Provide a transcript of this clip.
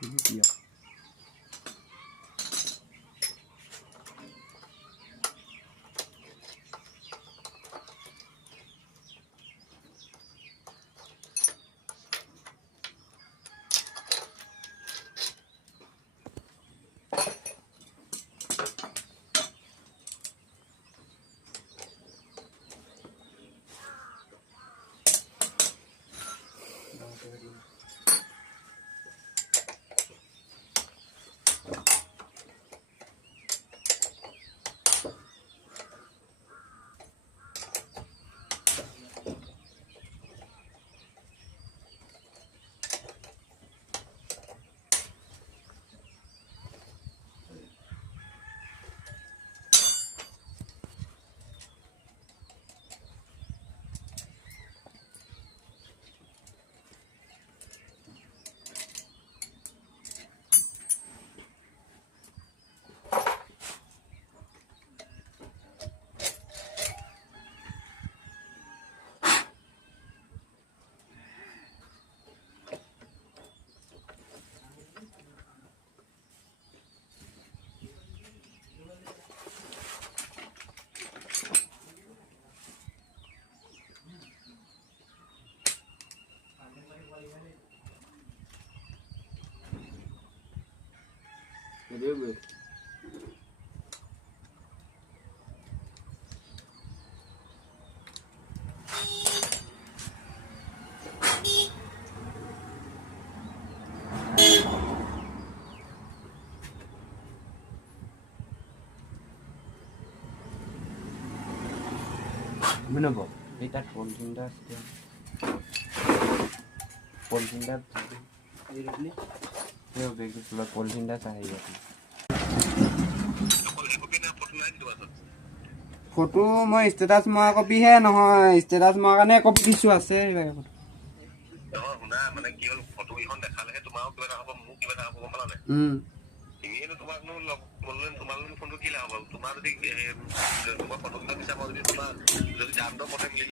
Deu, Menapa? Kita polution dah sekian. Polution dah. Ini. Yo, begitu pula polution dah saya. Photo মই status মৰা কপিহে নহয় status মৰা কাৰণে copy দিছো আছে মানে কি হ'ল ফটো এখন দেখালেহে তোমাৰো কিবা এটা হ'ব মোৰ কিবা এটা হ'ব গম পালা নাই এনেইনো তোমাক তোমালোক ফোনটো কি লাভ হ'ব তোমাৰ যদি তোমাৰ ফটোবিলাক দিছা মই যদি তোমাৰ যদি দাম দৰ মতে মিলি